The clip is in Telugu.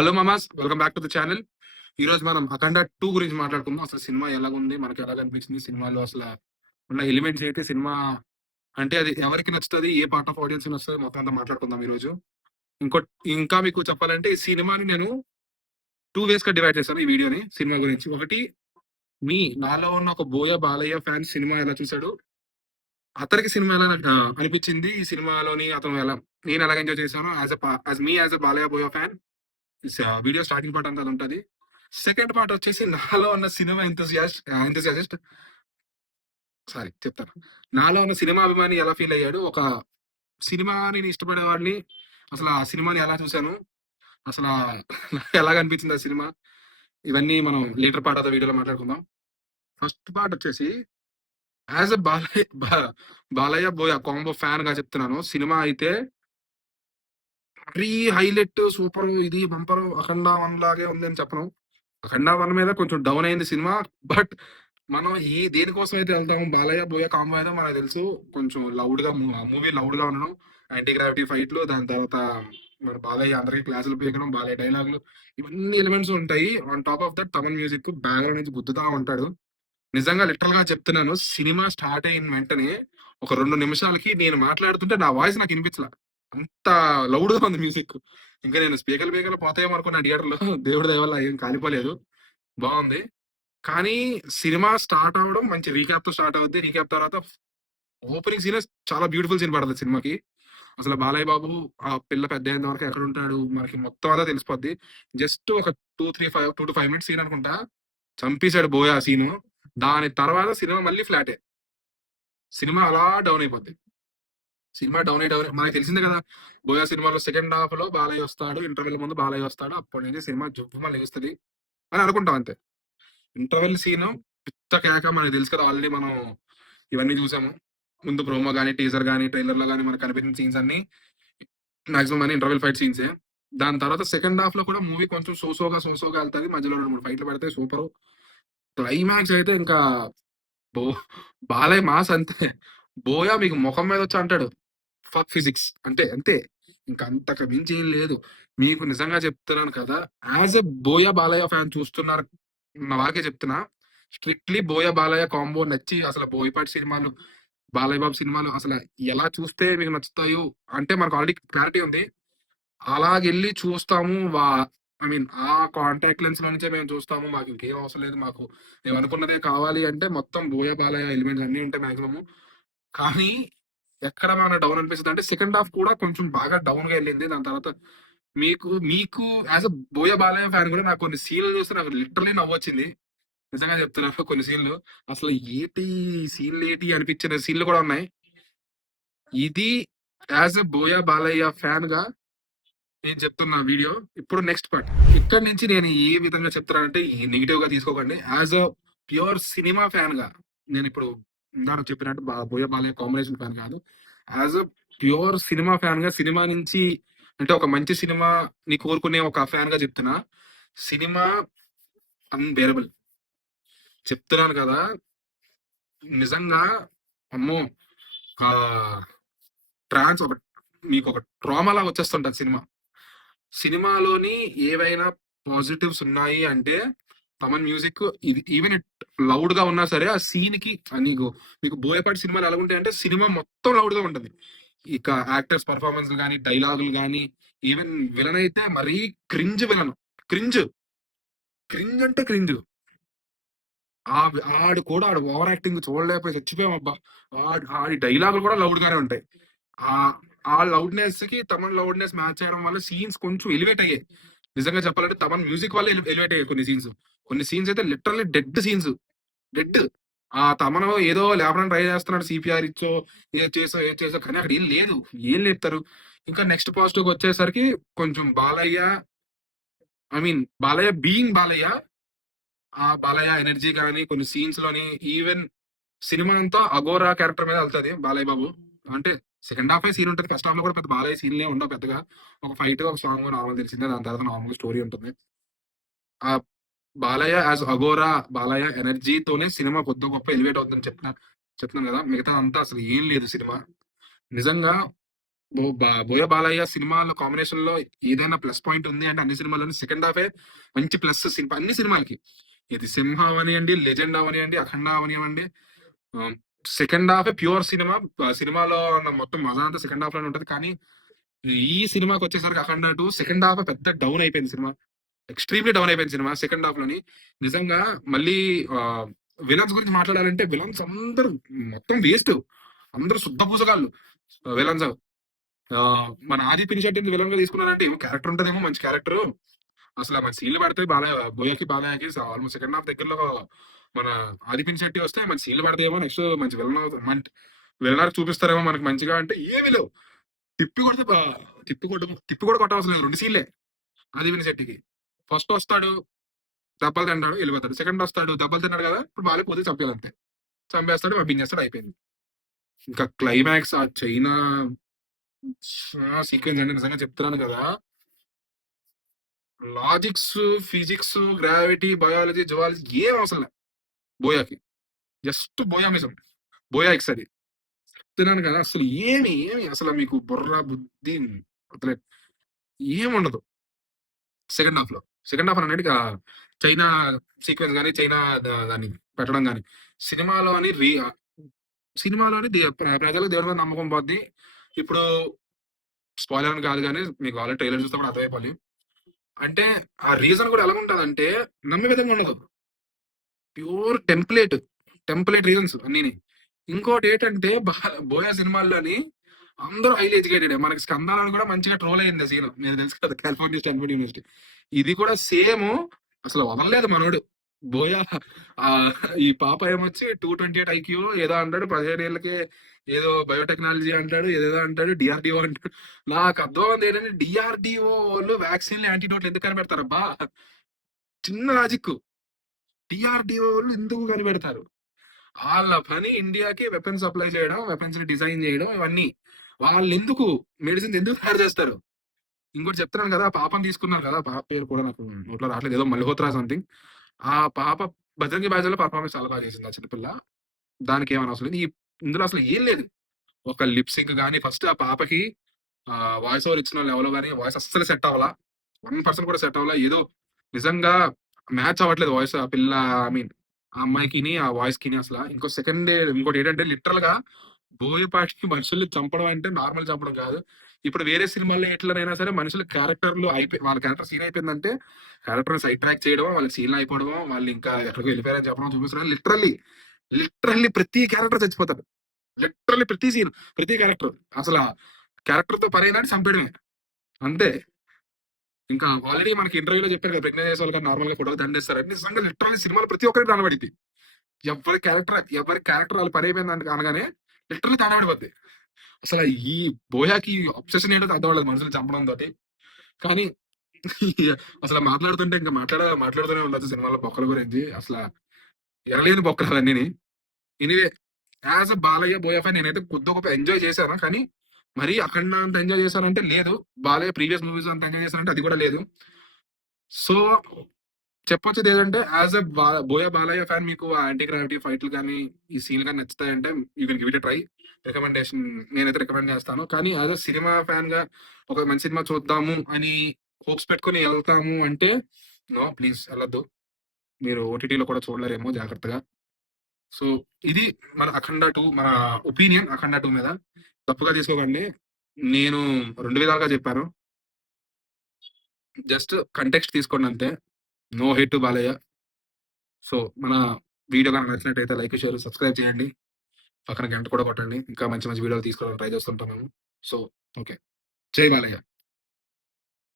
హలో మామాస్, welcome back to the channel. ఈరోజు మనం 'అఖండ 2' గురించి మాట్లాడుకుందాం. అసలు సినిమా ఎలాగుంది? మనకు ఎలా కనిపించింది? సినిమాలో అసల ఉన్న ఎలిమెంట్స్ ఏంటి? సినిమా అంటే అది ఎవరికి నచ్చుతది? ఏ పార్ట్ ఆఫ్ ఆడియన్స్‌కి నచ్చుతది? మొత్తం అంతా మాట్లాడుకుందాం ఈరోజు. ఇంకోట్ ఇంకా మీకు చెప్పాలంటే ఈ సినిమాని నేను 2 వేస్‌గా డివైడ్ చేశాను ఈ వీడియోని సినిమా గురించి. ఒకటి నాలో ఉన్న ఒక బోయ బాలయ్య ఫ్యాన్ సినిమా ఎలా చూసాడు? అతనికి సినిమా ఎలా అనిపించింది? ఈ సినిమాలోని అతను ఎలా నేను ఎలాగ ఎంజాయ్ చేశాను as a Balayya Boya fan. Video starting part అంతా అదుంటది. సెకండ్ పార్ట్ వచ్చేసి నాలో ఉన్న సినిమా ఎంతూసియాసిస్ట్ చెప్తాను. నాలో ఉన్న సినిమా అభిమాని ఎలా ఫీల్ అయ్యాడు? ఒక సినిమాని ఇష్టపడేవాడిని. అసలు ఆ సినిమాని ఎలా చూసాను? అసలా ఎలాగనిపించింది ఆ సినిమా? ఇవన్నీ మనం లేటర్ పార్ట్ ఆఫ్ ద వీడియోలో మాట్లాడుకుందాం. ఫస్ట్ పార్ట్ వచ్చేసి as a Balayya, Boya combo ఫ్యాన్‌గా చెప్తున్నాను. సినిమా అయితే మరీ హైలైట్, సూపరు, ఇది బంపరు 'అఖండ 1' లాగే ఉందని చెప్పను. 'అఖండ 1' మీద కొంచెం డౌన్ అయింది సినిమా. బట్ మనం దేనికోసం అయితే వెళ్తాము, బాలయ్య, బోయ కాంబో అయితే మనకు తెలుసు. కొంచెం లౌడ్‌గా మూవీ లౌడ్‌గా ఉండడం, యాంటీ గ్రావిటీ ఫైట్‌లు, దాని తర్వాత మన బాలయ్య అందరికి క్లాసులు పీకడం, బాలయ్య డైలాగులు, ఇవన్నీ ఎలిమెంట్స్ ఉంటాయి. On top of that Thaman music background నుంచి గుద్దుతా ఉంటాడు. నిజంగా లిటరల్‌గా చెప్తున్నాను. సినిమా స్టార్ట్ అయిన వెంటనే ఒక 2 నిమిషాలకి నేను మాట్లాడుతుంటే నా వాయిస్ నాకు ఇనిపించలా. అంత లౌడ్‌గా ఉంది మ్యూజిక్. ఇంకా నేను స్పీకర్‌లు పోతాయేమో అనుకున్నా థియేటర్‌లో. దేవుడి దయ వల్ల ఏం కాలిపోలేదు. బావుంది. కానీ సినిమా స్టార్ట్ అవ్వడం మంచి రీక్యాప్‌తో స్టార్ట్ అవుద్ది. రీక్యాప్ తర్వాత ఓపెనింగ్ సీనే చాలా బ్యూటిఫుల్ సీన్ పడతది సినిమాకి. అసలు బాలయ్య బాబు ఆ పిల్ల పెద్దయ్యేంత వరకు ఎక్కడుంటాడు? మనకి మొత్తం అంతా తెలిసిపోద్ది. జస్ట్ ఒక 2-5 మినిట్స్ సీన్ అనుకుంటా. చంపేసాడు బోయ ఆ సీను. దాని తర్వాత సినిమా మళ్ళీ ఫ్లాటే. సినిమా అలా డౌన్ అయిపోద్ది. సినిమా డౌన్ మనకు తెలిసిందే కదా! 'బోయ' సినిమాలో సెకండ్ హాఫ్‌లో బాలయ్య వస్తాడు. ఇంటర్వెల్ ముందు బాలయ్య వస్తాడు. అప్పటి నుంచి సినిమా జువ్వుమని లెగుస్తది అని అనుకుంటాం అంతే. ఇంటర్వెల్ సీను పిచ్చ కేక, మనకు తెలుసు కదా! ఆల్రెడీ మనం ఇవన్నీ చూసాము. ముందు ప్రోమో గాని, టీజర్ గాని, ట్రైలర్‌లో గాని మనకు కనిపించిన సీన్స్ అన్నీ మాక్సిమం అన్ని ఇంటర్వెల్ ఫైట్ సీన్సే. దాని తర్వాత సెకండ్ హాఫ్‌లో కూడా మూవీ కొంచెం సో‌సోగా ఎళ్తది. మధ్యలో 2, 3 ఫైట్‌లు పడతాయి సూపరు. క్లైమాక్స్ అయితే ఇంకా బో బాలయ్య మాస్ అంతే. బోయ మీకు మొఖం మీదొచ్చి అంటాడు, "ఫక్ ఫిజిక్స్" అంటే అంతే. ఇంక అంతకు మించి ఏం లేదు. మీకు నిజంగా చెప్తున్నాను కదా! As a Boya, Balayya fan చూస్తున్నారు ఉన్న వాళ్ళకే చెప్తున్నా. స్ట్రిక్ట్‌లీ బోయ, బాలయ్య కాంబో నచ్చి అసలు బోయపాటి సినిమాలు, బాలయ్య బాబు సినిమాలు అసల ఎలా చూస్తే మీకు నచ్చుతాయో అంటే మనకు ఆల్రెడీ క్లారిటీ ఉంది. అలాగెళ్లి చూస్తాము. ఐ మీన్ ఆ కాంటాక్ట్ లెన్స్‌లో నుంచే మేము చూస్తాము. మాకింకేం అవసరం లేదు. మేమనుకున్నదే కావాలి అంటే మొత్తం బోయ, బాలయ్య ఎలిమెంట్స్ అన్నీ ఉంటాయి మాక్సిమము. కానీ ఎక్కడ మన డౌన్ అనిపిస్తదంటే సెకండ్ హాఫ్ కూడా కొంచెం బాగా డౌన్‌గా ఎళ్ళింది. దాని తర్వాత మీకు as a Boya, Balayya fan కూడా నాకు కొన్ని సీన్‌లు చూస్తే నాకు లిటరల్లీ నవ్వొచ్చింది. నిజంగా చెప్తున్నాను కొన్ని సీన్‌లు. అసలు సీన్‌లేటి అనిపించిన సీన్‌లు కూడా ఉన్నాయి. ఇది యాస్ ఎ బోయ, బాలయ్య ఫ్యాన్‌గా నేను చెప్తున్న వీడియో. ఇప్పుడు నెక్స్ట్ పార్ట్. ఇక్కడి నుంచి నేను ఏ విధంగా చెప్తున్నానంటే నెగెటివ్‌గా తీసుకోకండి. యాస్ ఎ ప్యూర్ సినిమా ఫ్యాన్‌గా నేనిప్పుడు ఇందాక చెప్పినట్టు 'బోయ బాలయ్య' కాంబినేషన్ ఫ్యాన్ కాదు. యాస్ ఎ ప్యూర్ సినిమా ఫ్యాన్‌గా సినిమా నుంచి అంటే ఒక మంచి సినిమాని కోరుకునే ఒక ఫ్యాన్‌గా చెప్తున్నా. Cinema unbearable. చెప్తున్నాను కదా! నిజంగా అమ్మో! ఆహ్, ట్రాన్స్ ఒక మీకొక ట్రామాలాగా వచ్చేస్తుంటది సినిమా. సినిమాలోని ఏవైనా పాజిటివ్స్ ఉన్నాయి అంటే, తమన్ మ్యూజిక్ ఇది ఈవెన్ లౌడ్‌గా ఉన్నా సరే, ఆ సీన్‌కి మీకు 'బోయపాటి' సినిమాలు ఎలాగుంటాయంటే, సినిమా మొత్తం లౌడ్‌గా ఉంటది. ఇక యాక్టర్స్ పెర్ఫార్మన్స్‌లు గాని, డైలాగులు గాని, ఈవెన్ విలన్ అయితే మరీ క్రింజ్ విలన్. క్రింజ్. క్రింజ్ అంటే క్రింజ్. ఆడు ఓవర్ యాక్టింగ్ చూడలేకపోయి చచ్చిపోయామబ్బా! ఆడి డైలాగులు కూడా లౌడ్‌గానే ఉంటాయి. ఆహ్, ఆ లౌడ్‌నెస్‌కి తమన్ లౌడ్‌నెస్ మ్యాచ్ అయ్యడం వల్ల సీన్స్ కొంచెం ఎలివేట్ అయ్యాయి. నిజంగా చెప్పాలంటే తమన్ మ్యూజిక్ వల్ల ఎలివేట్ అయ్యాయి కొన్ని సీన్స్. కొన్ని సీన్స్ అయితే లిటరల్లీ డెడ్ సీన్స్. డెడ్. తమను ఏదో లేపడానికి ట్రై చేస్తున్నాడు సీపీఆర్ ఇచ్చో, ఏది చేసో కానీ అక్కడ ఏం లేదు. ఏం లేపుతారు? ఇంకా నెక్స్ట్ పాజిటివ్‌కొచ్చేసరికి కొంచెం బాలయ్య బీయింగ్ బాలయ్య, ఆ బాలయ్య ఎనర్జీ గాని, కొన్ని సీన్స్‌లోని ఈవెన్ సినిమా అంతా అఘోరా క్యారెక్టర్ మీద ఎళ్తది బాలయ్య బాబు. అంటే సెకండ్ హాఫే సీన్ ఉంటది. ఫస్ట్ హాఫ్‌లో కూడా పెద్ద బాలయ్య సీన్‌లేం ఉండవు పెద్దగా. ఒక ఫైట్, ఒక సాంగ్ నార్మల్ తెలిసిందే. దాని తర్వాత నార్మల్ స్టోరీ ఉంటుంది. ఆ బాలయ్య యాస్ అఘోరా, బాలయ్య ఎనర్జీతోనే సినిమా కొద్దో గొప్ప ఎలివేట్ అవుతుందని చెప్తున్నాను గదా! మిగతాదంతా అసలు ఏం లేదు సినిమా. నిజంగా బోయ బాలయ్య సినిమాల కాంబినేషన్ లో ఏదైనా ప్లస్ పాయింట్ ఉంది అంటే అన్ని సినిమాల్లోని సెకండ్ హాఫే మంచి ప్లస్ అన్ని సినిమాలకి. ఇది సింహ అవనియండి, లెజెండ్ అవనియండి, అఖండ అవనివ్వండి, సెకండ్ హాఫే ప్యూర్ సినిమా. సినిమాలో ఉన్న మొత్తం మజా అంతా సెకండ్ హాఫ్ లోనే ఉంటది. కానీ ఈ సినిమాకి వచ్చేసరికి అఖండ టూ సెకండ్ హాఫ్ పెద్ద డౌన్ అయిపోయింది సినిమా. ఎక్స్ట్రీమ్లీ డౌన్ అయిపోయింది సినిమా సెకండ్ హాఫ్ లోని. నిజంగా మళ్ళీ విలన్స్ గురించి మాట్లాడాలంటే విలన్స్ అందరూ మొత్తం వేస్ట్. అందరూ శుద్ధ పూసగాళ్ళు విలన్స్. మన ఆది పినిశెట్టిని విలన్ గా తీసుకున్నారంటే ఏమో క్యారెక్టర్ ఉంటదేమో, మంచి క్యారెక్టర్. అసలు మంచి సీన్లు పడతాయి బాలయ్య, బోయకి బాలయ్యకి ఆల్మోస్ట్ సెకండ్ హాఫ్ దగ్గరలో మన ఆది పినిశెట్టి వస్తే మంచి సీన్లు పడతాయేమో, నెక్స్ట్ మంచి విలన్ విలన్ చూపిస్తారేమో మనకి మంచిగా. అంటే ఏమి లేవు. తిప్పి కొడితే తిప్పి కూడా కొట్టవలసిన లేదు, 2 సీన్లే ఆది పినిశెట్టికి. ఫస్ట్ వస్తాడు, దెబ్బలు తింటాడు, వెళ్ళిపోతాడు. సెకండ్ వస్తాడు, దెబ్బలు తిన్నాడు కదా, ఇప్పుడు బాలయ్య పోతే చంపేయాలంతే. చంపేస్తాడు, పంపించేస్తాడు, అయిపోయింది. ఇంకా క్లైమాక్స్ ఆ చైనా సీక్వెన్స్ అంటే నిజంగా చెప్తున్నాను కదా, logics, physics, gravity, biology, zoology ఏం అవసరం లేదు బోయాకి. జస్ట్ బోయామిజం, బోయా ఎక్స్ అది. చెప్తున్నాను కదా, అసలు ఏమి ఏమి అసలు మీకు బుర్ర బుద్ధి అసలు ఏముండదు సెకండ్ హాఫ్ లో. సెకండ్ హాఫ్ అనేది చైనా సీక్వెన్స్ కానీ, చైనా దాన్ని పెట్టడం కానీ, సినిమాలో అని సినిమాలోని ప్రజలకు దేవుడి మీద నమ్మకం పోద్ది. ఇప్పుడు స్పాయిలర్ అని కాదు కానీ మీకు ఆల్రెడీ ట్రైలర్ చూస్తే కూడా అర్థమైపోవాలి. అంటే ఆ రీజన్ కూడా ఎలా ఉంటదంటే నమ్మే విధంగా ఉండదు. ప్యూర్ టెంప్లేట్ రీజన్స్ అన్నీని. ఇంకోటి ఏంటంటే బోయా సినిమాల్లోని అందరూ హైలీ ఎడ్యుకేటెడ్. మనకి స్కందాలను కూడా మంచిగా ట్రోల్ అయింది సీన్, నేను తెలుసు కదా, కాలిఫోర్నియా స్టాన్ఫోర్డ్ యూనివర్సిటీ. ఇది కూడా సేమ్, అసలు వదలలేదు మనోడు బోయా. ఆ ఈ పాప ఏమొచ్చి 228 ఐక్యూ ఏదో అంటాడు, 15 ఏళ్ళకి ఏదో బయోటెక్నాలజీ అంటాడు, ఏదేదో అంటాడు, డిఆర్డిఓ అంటాడు. నాకు అర్థం ఏంటంటే డిఆర్డిఓ వాళ్ళు వ్యాక్సిన్లు, యాంటీడోట్లు ఎందుకు కనిపెడతారబ్బా? చిన్న లాజిక్. డిఆర్డిఓ వాళ్ళు ఎందుకు కనిపెడతారు? వాళ్ళ పని ఇండియాకి వెపన్స్ సప్లై చేయడం, వెపన్స్ ని డిజైన్ చేయడం, ఇవన్నీ. వాళ్ళు ఎందుకు మెడిసిన్స్ ఎందుకు తయారు చేస్తారు? ఇంకోటి చెప్తున్నాను కదా, పాపని తీసుకున్నారు కదా, పాప పేరు కూడా నాకు నోట్లో రావట్లేదు, ఏదో మల్హోత్రా సంథింగ్. ఆ పాప బజరంగి బాజీలో పర్ఫార్మెన్స్ చాలా బాగా చేసింది ఆ చిన్నపిల్ల. దానికి ఏమైనా అవసరం లేదు. ఇందులో అసలు ఏం లేదు. ఒక లిప్ సింక్ గానీ, ఫస్ట్ ఆ పాపకి వాయిస్ ఓవర్ ఇచ్చిన లెవెల్ గానీ, వాయిస్ అస్సలు సెట్ అవ్వలా. 1% కూడా సెట్ అవ్వలా. ఏదో నిజంగా మ్యాచ్ అవ్వట్లేదు వాయిస్ ఆ పిల్ల, ఐ మీన్ ఆ అమ్మాయికిని, ఆ వాయిస్ కిని అసల. ఇంకోటి ఏంటంటే లిటరల్ గా బోయపాటి మనుషుల్ని చంపడం అంటే నార్మల్ చంపడం కాదు. ఇప్పుడు వేరే సినిమాల్లో ఎట్లనైనా సరే మనుషుల క్యారెక్టర్లు వాళ్ళ క్యారెక్టర్ సీన్ అయిపోయిందంటే క్యారెక్టర్ సైడ్ ట్రాక్ చేయడం, వాళ్ళకి సీన్లు అయిపోవడం, వాళ్ళు ఇంకా ఎక్కడికి వెళ్ళిపోయారని చెప్పడం చూపిస్తారు. లిటరల్లీ ప్రతి క్యారెక్టర్ చచ్చిపోతారు. లిటరల్లీ ప్రతి సీన్, ప్రతి క్యారెక్టర్ అసలు క్యారెక్టర్ తో పరైనా చంపేయడమే అంతే. ఇంకా ఆల్రెడీ మనకి ఇంటర్వ్యూలో చెప్పారు కదా, ప్రెగ్నెంట్ చేసే వాళ్ళు నార్మల్ గా ఫోటోలు దండేస్తారు. నిజంగా లిటరల్లీ సినిమాలో ప్రతి ఒక్కరికి దానబడింది. ఎవరి క్యారెక్టర్ వాళ్ళు పని అయిపోయింది అనగానే లిటరల్లీ దానబడిపోద్ది. అసలు ఈ బోయాకి అబ్సెషన్ ఏంటో అర్థం అవ్వలేదు మనుషులు చంపడం తోటి. కానీ అసలు మాట్లాడుతుంటే ఇంకా మాట్లాడుతూనే ఉండొచ్చు సినిమాలో బొక్కల గురించి. అసలు ఎనలేని బొక్కలు అన్నీ. Anyway, as a Balayya buoy fan నేనైతే కొద్ది గొప్ప ఎంజాయ్ చేశాను. కానీ మరీ అఖండ అంత ఎంజాయ్ చేశానంటే లేదు. బాలయ్య ప్రీవియస్ మూవీస్ అంత ఎంజాయ్ చేశానంటే అది కూడా లేదు. సో చెప్పొచ్చేది ఏంటంటే as a Boya Balayya fan మీకు ఆ యాంటీ గ్రావిటీ ఫైట్లు కానీ, ఈ సీన్లు కానీ నచ్చుతాయంటే you can give it a try. Recommendation నేనైతే రికమెండ్ చేస్తాను. కానీ యాజ్ అ సినిమా ఫ్యాన్ గా ఒక మంచి సినిమా చూద్దాము అని హోప్స్ పెట్టుకుని వెళ్తాము అంటే నో, ప్లీజ్ వెళ్ళొద్దు. మీరు ఓటీటీలో కూడా చూడలేరేమో, జాగ్రత్తగా. సో ఇది మన అఖండ 2, మన ఒపీనియన్ అఖండ 2 మీద. తప్పుగా తీసుకోకండి, నేను 2 విధాలుగా చెప్పాను. జస్ట్ కంటెక్స్ట్ తీసుకోండి అంతే. No hate to Balayya. So మన వీడియో కనుక నచ్చినట్టయితే లైక్, షేర్, సబ్స్క్రైబ్ చేయండి. పక్కన గంట కూడా కొట్టండి. ఇంకా మంచి మంచి వీడియోలు తీసుకోవడానికి ట్రై చేస్తుంటాం మేము. సో ఓకే, జై బాలయ్య.